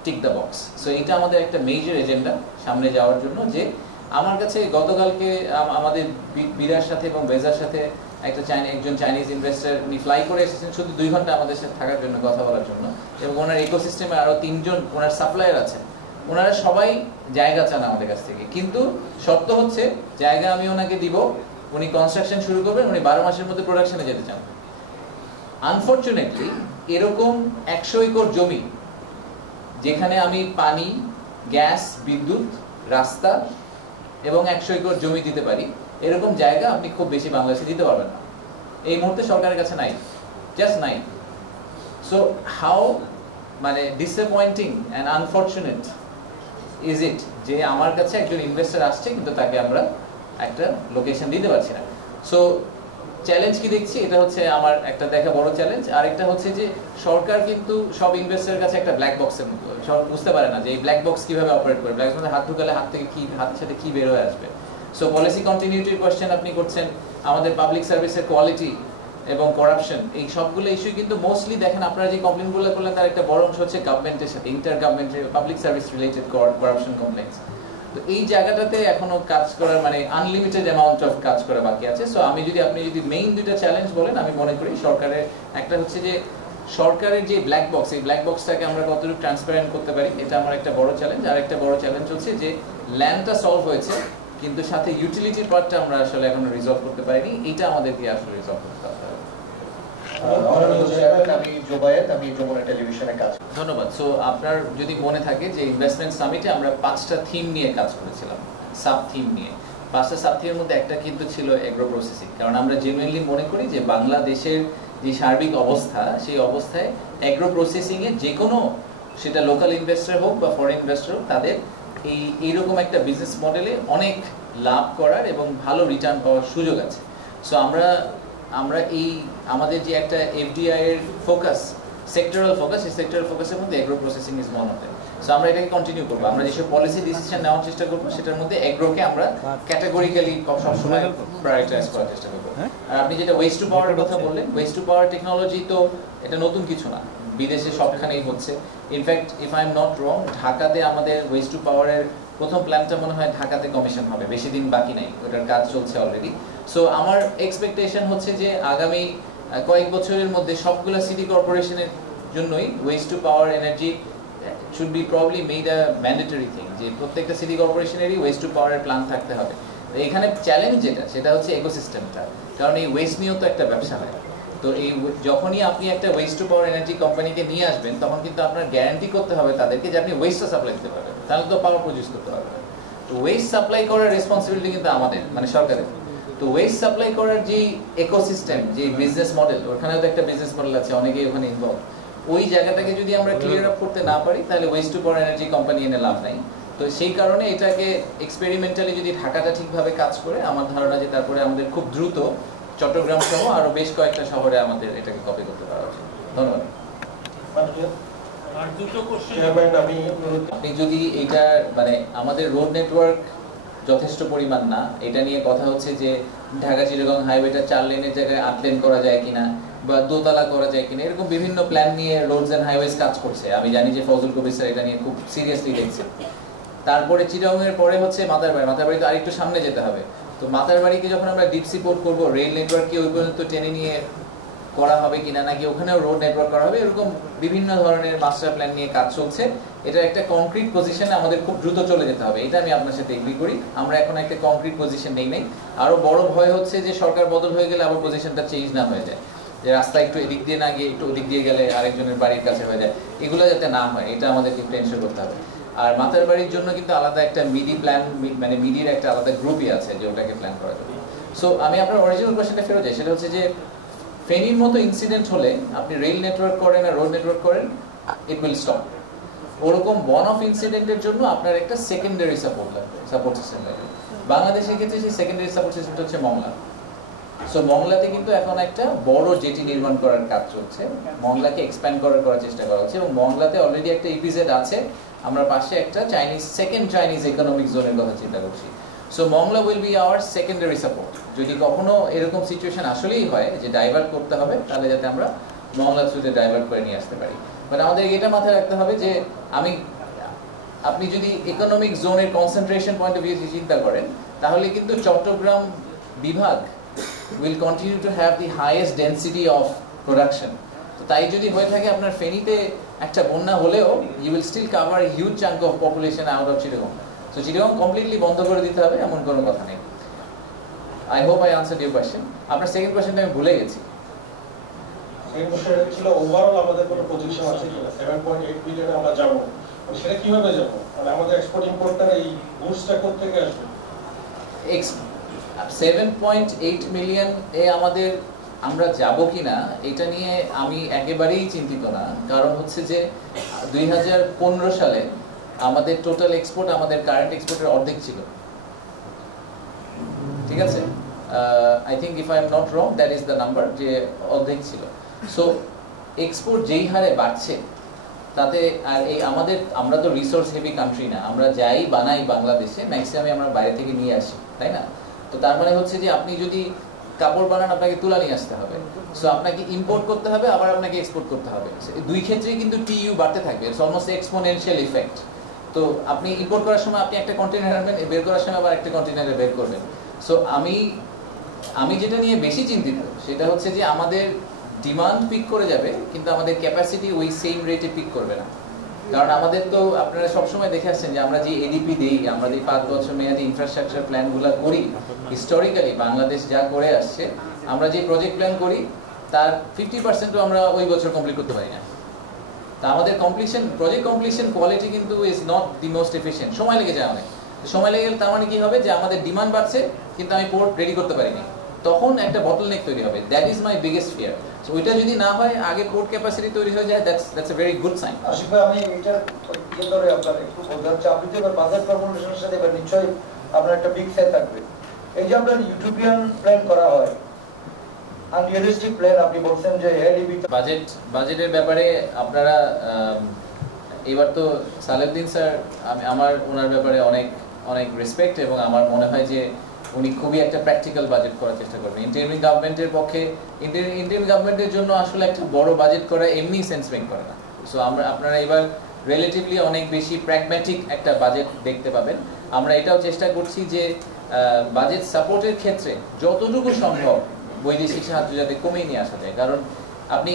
tick the box. So এটা আমাদের একটা মেজর এজেন্ডা সামনে যাওয়ার জন্য। যে আমার কাছে গতকালকে আমাদের বিরার সাথে এবং বেজার সাথে একজন চাইনিজ ইনভেস্টর উনি ফ্লাই করে এসেছেন শুধু 2 ঘন্টা আমাদের সাথে থাকার জন্য, কথা বলার জন্য, এবং ওনার ইকোসিস্টেমে আরো 3 জন ওনার সাপ্লায়ার আছেন। ওনারা সবাই জায়গা চান আমাদের কাছ থেকে, কিন্তু শর্ত হচ্ছে জায়গা আমি ওনাকে দিব, উনি কনস্ট্রাকশন শুরু করবেন, উনি 12 মাসের মধ্যে প্রোডাকশনে যেতে চান। আনফরচুনেটলি এরকম 100 একর জমি যেখানে আমি পানি, গ্যাস, বিদ্যুৎ, রাস্তা এবং 100 একর জমি দিতে পারি, এরকম জায়গা আপনি খুব বেশি বাংলাদেশে দিতে পারবেন না। এই মুহূর্তে সরকারের কাছে নাই, জাস্ট নাই। সো হাউ মানে disappointing and unfortunate is it যে আমার কাছে একজন ইনভেস্টর আসছে কিন্তু তাকে আমরা একটা লোকেশন দিতে পারছি না। সো চ্যালেঞ্জ কি দেখছি, এটা হচ্ছে আমার একটা দেখা বড় চ্যালেঞ্জ। আরেকটা হচ্ছে যে সরকার কিন্তু সব ইনভেস্টরের কাছে একটা ব্ল্যাক বক্সের মতো, সব বুঝতে পারে না যে এই ব্ল্যাক বক্স কিভাবে অপারেট করে, ব্ল্যাক বক্সে হাত ঢুকালে হাত থেকে কি, হাতের সাথে কি বের হয়ে আসবে। সো পলিসি কন্টিনিউটির কোয়েশ্চেন আপনি করছেন, আমাদের পাবলিক সার্ভিসের কোয়ালিটি এবং করাপশন, এই সবগুলো ইস্যু কিন্তু মোস্টলি দেখেন আপনারা যে কমপ্লেনগুলো করলেন তার একটা বড় অংশ হচ্ছে গভর্নমেন্টের সাথে, ইন্টার গভর্নমেন্টের public service related corruption complaints. তো এই জায়গাটাতে এখনো কাজ করার মানে আনলিমিটেড অ্যামাউন্ট অফ কাজ করা বাকি আছে। সো আপনি যদি মেইন দুইটা চ্যালেঞ্জ বলেন, আমি মনে করি সরকারের একটা হচ্ছে যে সরকারের যে ব্ল্যাক বক্স, এই ব্ল্যাক বক্সটাকে আমরা কতটুকু ট্রান্সপারেন্ট করতে পারি, এটা আমার একটা বড় চ্যালেঞ্জ। আর একটা বড় চ্যালেঞ্জ হচ্ছে যে ল্যান্ডটা সলভ হয়েছে কিন্তু সাথে ইউটিলিটির পার্টটা আমরা আসলে এখনো রিজলভ করতে পারিনি, এটা আমাদেরকে আসলে রিজলভ করতে হবে। আমি জোবায়েত, আমি যমুনা টেলিভিশনে কাজ করি। ধন্যবাদ। সো আপনার যদি মনে থাকে যে ইনভেস্টমেন্ট সামিটে আমরা 5টা থিম নিয়ে কাজ করেছিলাম, সাব থিম নিয়ে। 5টা সাব থিমের মধ্যে একটা কিন্তু ছিল এগ্রো প্রসেসিং, কারণ আমরা জেনুইনলি মনে করি যে বাংলাদেশের যে সার্বিক অবস্থা, সেই অবস্থায় এগ্রো প্রসেসিং এ যে কোনো, সেটা লোকাল ইনভেস্টর হোক বা ফরেন ইনভেস্টর হোক, তাদের এইরকম একটা বিজনেস মডেলে অনেক লাভ করার এবং ভালো রিটার্ন পাওয়ার সুযোগ আছে। সো আমরা এই আমাদের যে একটা এফডিআই এর ফোকাস, সেক্টরাল ফোকাস, এই সেক্টরাল ফোকাসের মধ্যে agro processing is one of them. So আমরা এটাকে কন্টিনিউ করবো। আমরা যেসব পলিসি ডিসিশন নেওয়ার চেষ্টা করবো সেটার মধ্যে এগ্রোকে আমরা ক্যাটাগরিক্যালি সবসময় প্রায়োরিটাইজ করার চেষ্টা করবো। আর আপনি যেটা ওয়েস্ট টু পাওয়ারের কথা বললেন, ওয়েস্ট টু পাওয়ার টেকনোলজি তো এটা নতুন কিছু না, বিদেশে সবখানেই হচ্ছে। In fact if I am not wrong, ঢাকাতে আমাদের ওয়েস্ট টু পাওয়ারের প্রথম প্ল্যানটা মনে হয় ঢাকাতে কমিশন হবে, বেশি দিন বাকি নাই, ওটার কাজ চলছে অলরেডি। সো আমার এক্সপেকটেশন হচ্ছে যে আগামী কয়েক বছরের মধ্যে সবগুলো সিটি কর্পোরেশনের জন্যই waste to power energy should be probably made a mandatory thing, যে প্রত্যেকটা সিটি কর্পোরেশনেরই ওয়েস্ট টু পাওয়ারের প্ল্যান থাকতে হবে। এখানে চ্যালেঞ্জ যেটা, সেটা হচ্ছে ইকোসিস্টেমটা, কারণ এই ওয়েস্ট নিয়েও তো একটা ব্যবসা হয়। তো এই যখনই আপনি একটা ওয়েস্ট টু পাওয়ার এনার্জি কোম্পানিকে নিয়ে আসবেন, তখন কিন্তু আপনার গ্যারান্টি করতে হবে তাদেরকে যে আপনি ওয়েস্টটা সাপ্লাই দিতে পারবেন, তাহলে তো পাওয়ার প্রডিউস করতে পারবেন। তো ওয়েস্ট সাপ্লাই করার রেসপন্সিবিলিটি কিন্তু আমাদের, মানে সরকারের। তো ওয়েস্ট সাপ্লাই করার যে ইকোসিস্টেম, যে বিজনেস মডেল, ওখানেও তো একটা বিজনেস মডেল আছে, অনেকেই ওখানে ইনভলভ। ওই জায়গাটাকে যদি আমরা ক্লিয়ার আপ করতে না পারি, তাহলে waste to power energy company এনে লাভ নাই। তো সেই কারণে এটাকে এক্সপেরিমেন্টালি যদি ঢাকাটা ঠিকভাবে কাজ করে, আমার ধারণা যে তারপরে আমাদের খুব দ্রুত চট্টগ্রাম সহ আরো বেশ কয়েকটা শহরে আমাদের এটাকে কপি করতে পারা উচিত। ধন্যবাদ। আর দুটো কোশ্চেন, আপনি যদি এটা মানে আমাদের রোড নেটওয়ার্ক যথেষ্ট পরিমাণ না, এটা নিয়ে কথা হচ্ছে যে ঢাকা চিটাগং হাইওয়েটা 4 লেনের জায়গায় 8 লেন করা যায় কিনা, বা দোতলা করা যায় কিনা, এরকম বিভিন্ন প্ল্যান নিয়ে রোডস এন্ড হাইওয়েজ কাজ করছে। আমি জানি যে ফজল কবির স্যার এটা নিয়ে খুব সিরিয়াসলি দেখছে। তারপরে চিটাগং এর পরে হচ্ছে মাতারবাড়ি তো আরেকটু সামনে যেতে হবে। তো মাতারবাড়িকে যখন আমরা ডিপ সি পোর্ট করবো, রেল নেটওয়ার্ককে ওই পর্যন্ত টেনে নিয়ে করা হবে কিনা, নাকি ওখানেও রোড নেটওয়ার্ক করা হবে, এরকম বিভিন্ন ধরনের মাস্টার প্ল্যান নিয়ে কাজ চলছে। এটা একটা কংক্রিট পজিশনে আমাদের খুব দ্রুত চলে যেতে হবে, এটা আমি আপনার সাথে এগ্রি করি। আমরা এখন একটা কংক্রিট পজিশন নেই। আরো বড় ভয় হচ্ছে যে সরকার বদল হয়ে গেলে আবার পজিশনটা চেঞ্জ না হয়ে যায়, যে রাস্তা একটু এদিক দিয়ে না গিয়ে একটু ওদিক দিয়ে গেলে আরেকজনের বাড়ির কাছে হয়ে যায়, এগুলো যাতে না হয়, এটা আমাদেরকে টেনশন করতে হবে। আর মাতারবাড়ির জন্য কিন্তু আলাদা একটা মিডি প্ল্যান, মানে মিডির একটা আলাদা গ্রুপই আছে যে ওটাকে প্ল্যান করার জন্য। সো আমি আপনার অরিজিনাল কোয়েশ্চনটা ফেরত যাই, সেটা হচ্ছে যে ফেনীর মতো ইনসিডেন্ট হলে আপনি রেল নেটওয়ার্ক করেন আর রোড নেটওয়ার্ক করেন, ইট উইল স্টপ। ওরকম ওয়ান অফ ইনসিডেন্টের জন্য আপনার একটা সেকেন্ডারি সাপোর্ট সিস্টেম লাগবে। বাংলাদেশের ক্ষেত্রে সেই সেকেন্ডারি সাপোর্ট সিস্টেমটা হচ্ছে মংলা। সো মংলাতে কিন্তু এখন একটা বড় জেটি নির্মাণ করার কাজ চলছে, মংলাকে এক্সপ্যান্ড করার চেষ্টা করা হচ্ছে, এবং মংলাতে অলরেডি একটা ইপিজেড আছে। আমরা পাশে একটা সেকেন্ড চাইনিজ ইকোনমিক জোনের কথা চিন্তা করছি। So Mongla will be hour secondary support. যদি কখনো এরকম সিচুয়েশন আসলেই হয় যে ডাইভার্ট করতে হবে, তাহলে যাতে আমরা মংলা থ্রুতে ডাইভার্ট করে নিয়ে আসতে পারি। বাট আমাদের এটা মাথায় রাখতে হবে যে আপনি যদি ইকোনমিক জোনের কনসেন্ট্রেশন পয়েন্ট অফ ভিউ চিন্তা করেন, তাহলে কিন্তু চট্টগ্রাম বিভাগ will continue to have the highest density of production. তো তাই যদি হয়ে থাকে আপনার ফেনীতে একটা বন্যা হলেও you will still cover huge chunk of population out of Chittagong. So Chittagong completely বন্ধ করে দিতে হবে এমন কোনো কথা নেই। I hope I answered your question. আপনার সেকেন্ড কোয়েশ্চেনটা আমি ভুলে গেছি। সেকেন্ড কোয়েশ্চেন ছিল ওভারঅল আমাদের কোনো পজিশন আছে কিনা 7.8 বিলিয়নে আমরা যাব, সেটা কিভাবে যাব? মানে আমাদের এক্সপোর্ট ইম্পোর্টার এই গুডসটা কোথা থেকে আসবে? 7.8 মিলিয়ন এ আমরা যাব কিনা এটা নিয়ে আমি একেবারেই চিন্তিত না। কারণ হচ্ছে যে 2015 সালে আমাদের টোটাল এক্সপোর্ট আমাদের কারেন্ট এক্সপোর্টের অর্ধেক ছিল, ঠিক আছে? I think if I am not wrong that is the number, যে অর্ধেক ছিল। সো এক্সপোর্ট যেই হারে বাড়ছে তাতে, আর আমরা তো রিসোর্স হেভি কান্ট্রি না, আমরা যাই বানাই বাংলাদেশে ম্যাক্সিমামই আমরা বাইরে থেকে নিয়ে আসি, তাই না? তো তার মানে হচ্ছে যে আপনি যদি কাপড় বানান আপনাকে তুলা নিয়ে আসতে হবে, সো আপনাকে ইম্পোর্ট করতে হবে, আবার আপনাকে এক্সপোর্ট করতে হবে। দুই ক্ষেত্রেই কিন্তু টিইউ বাড়তে থাকবে, ইটস অলমোস্ট এক্সপোনেনশিয়াল ইফেক্ট। তো আপনি ইম্পোর্ট করার সময় আপনি একটা কন্টেনার আনবেন, বের করার সময় আবার একটা কন্টেনারে বের করবেন। সো আমি যেটা নিয়ে বেশি চিন্তিত সেটা হচ্ছে যে আমাদের ডিমান্ড পিক করে যাবে, কিন্তু আমাদের ক্যাপাসিটি ওই সেম রেটে পিক করবে না। কারণ আমাদের তো আপনারা সবসময় দেখে আসছেন যে আমরা যে এডিপি দিই, আমরা যে 5 বছর মেয়াদী ইনফ্রাস্ট্রাকচার প্ল্যানগুলো করি, হিস্টোরিক্যালি বাংলাদেশ যা করে আসছে, আমরা যে প্রজেক্ট প্ল্যান করি তার 50%ও আমরা ওই বছর কমপ্লিট করতে পারি না। তা আমাদের প্রজেক্ট কমপ্লিশন কোয়ালিটি কিন্তু is not the most efficient, সময় লেগে যায় অনেক। সময় লেগে গেলে তার মানে কি হবে যে আমাদের ডিমান্ড বাড়ছে কিন্তু আমি পোর্ট রেডি করতে পারিনি, তখন একটা বটলনেক তৈরি হবে। That is my biggest fear. So ওইটা যদি না হয়, আগে পোর্ট ক্যাপাসিটি তৈরি হয়ে যায়, that's a very good sign. Ashik ভাই, আমি এটা ধরে আপনার একটু বলতে হচ্ছে, আপনি তো এবার বাজেট ফর্মুলেশনের সাথে এবার নিশ্চয়ই আপনার একটা বিগ ফেয়ার থাকবে। এই যে আপনার ইউটোপিয়ান প্ল্যান করা হয়, আনরিয়ালিস্টিক প্ল্যান, আপনি বলছেন যে বাজেটের ব্যাপারে আপনারা এবার তো সালেউদ্দিন স্যার, আমার ওনার ব্যাপারে অনেক রেসপেক্ট, এবং আমার মনে হয় যে উনি খুবই একটা প্র্যাকটিক্যাল বাজেট করার চেষ্টা করবেন। ইন্টারিম গভর্নমেন্টের পক্ষে, ইন্টারিম গভর্নমেন্টের জন্য আসলে একটা বড় বাজেট করা এমনি সেন্স মেক করে না। সো আপনারা এবার রিলেটিভলি অনেক বেশি প্র্যাগম্যাটিক একটা বাজেট দেখতে পাবেন। আমরা এটাও চেষ্টা করছি যে বাজেট সাপোর্টের ক্ষেত্রে যতটুকু সম্ভব বৈদেশিক সাহায্য যাতে কমিয়ে নিয়ে আসা যায়। কারণ আপনি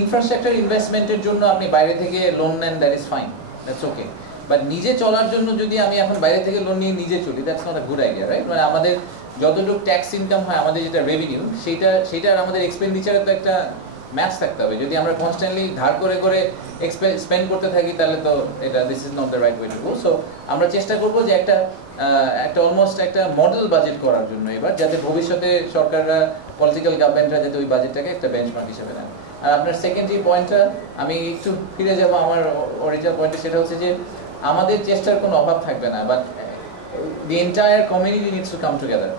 ইনফ্রাস্ট্রাকচার ইনভেস্টমেন্টের জন্য আপনি বাইরে থেকে লোন নেন, that is fine, that's okay. But নিজে চলার জন্য যদি আমি এখন বাইরে থেকে লোন নিয়ে নিজে চলি, that's not a good idea, right? মানে আমাদের যতটুকু ট্যাক্স ইনকাম হয়, আমাদের যেটা রেভিনিউ, সেটার আমাদের এক্সপেন্ডিচারের তো একটা ম্যাচ থাকতে হবে। যদি আমরা কনস্ট্যান্টলি ধার করে স্পেন্ড করতে থাকি, তাহলে তো this is not the right way to go. So আমরা চেষ্টা করবো যে একটা অলমোস্ট একটা মডেল বাজেট করার জন্য এবার, যাতে ভবিষ্যতে সরকাররা, পলিটিক্যাল গভর্নমেন্টরা যাতে ওই বাজেটটাকে একটা বেঞ্চমার্ক হিসেবে নেন। আর আপনার সেকেন্ডারি পয়েন্টটা আমি একটু ফিরে যাবো আমার অরিজিনাল পয়েন্টে, সেটা হচ্ছে যে আমাদের চেষ্টার কোনো অভাব থাকবে না, but the entire community needs to come together.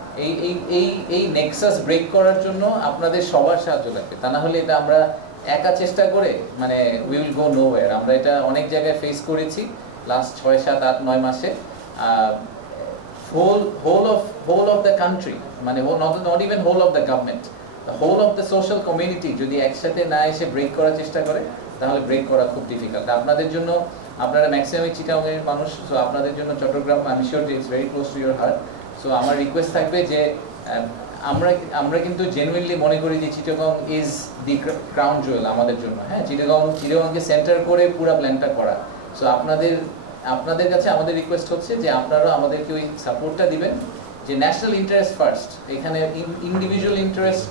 এই নেক্সাস ব্রেক করার জন্য আপনাদের সবার সাহায্য লাগবে, তা না হলে এটা আমরা একা চেষ্টা করে মানে we will go nowhere. আমরা এটা অনেক জায়গায় ফেস করেছি লাস্ট 6, 7, 8, 9 মাসে। whole of the country, মানে not even whole of the government, the whole of the social community যদি একসাথে না এসে ব্রেক করার চেষ্টা করে, তাহলে ব্রেক করা খুব ডিফিকাল্ট। আপনাদের জন্য, আপনারা ম্যাক্সিমাম চিটাগংয়ের মানুষ, সো আপনাদের জন্য চট্টগ্রাম, আমি sure it's very close to your heart. So আমার রিকোয়েস্ট থাকবে যে আমরা কিন্তু জেনুইনলি মনে করি যে Chittagong is the crown Jewel আমাদের জন্য। হ্যাঁ, চিটাগংকে সেন্টার করে পুরো প্ল্যানটা করা। সো আপনাদের কাছে আমাদের রিকোয়েস্ট হচ্ছে যে আপনারা আমাদেরকে ওই সাপোর্টটা দিবেন, যে ন্যাশনাল ইন্টারেস্ট ফার্স্ট, এখানে individual interest,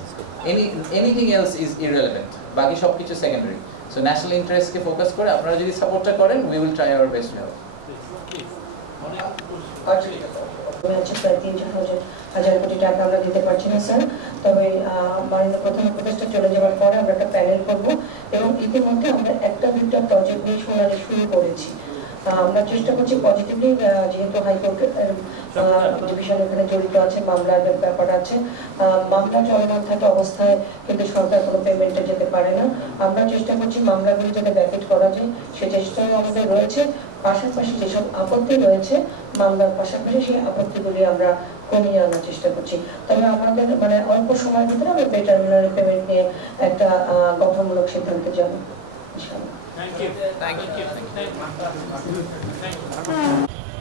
anything else is irrelevant, বাকি সব কিছু সেকেন্ডারি। সো ন্যাশনাল ইন্টারেস্টকে ফোকাস করে আপনারা যদি সাপোর্টটা করেন, we will try our best to help. প্রায় 3-4 কোটি টাকা আমরা দিতে পারছি না স্যার, তবে মাননীয় প্রধান উপদেষ্টা চলে যাওয়ার পরে আমরা একটা প্যানেল করবো, এবং ইতিমধ্যে আমরা একটা দুটা প্রজেক্ট নিয়ে শুনানি শুরু করেছি। আমরা চেষ্টা করছি পজিটিভলি, যেহেতু হাইকোর্টের ডিভিশন এখানে জড়িত আছে, মামলার ব্যাপার আছে, মামলা চলমান থাকা অবস্থায় কিন্তু সরকার কোনো পেমেন্টে যেতে পারে না। আমরা চেষ্টা করছি মামলাগুলি যাতে ব্যাকেট করা যায়, সে চেষ্টাও আমাদের রয়েছে। পাশাপাশি যেসব আপত্তি রয়েছে মামলার পাশাপাশি সেই আপত্তিগুলি আমরা কমিয়ে আনার চেষ্টা করছি। তবে আমাদের মানে অল্প সময়ের ভিতরে আমরা টার্মিনাল পেমেন্ট নিয়ে একটা গঠনমূলক সিদ্ধান্তে যাব ইনশাআল্লাহ। Thank you. Thank you. Thank you.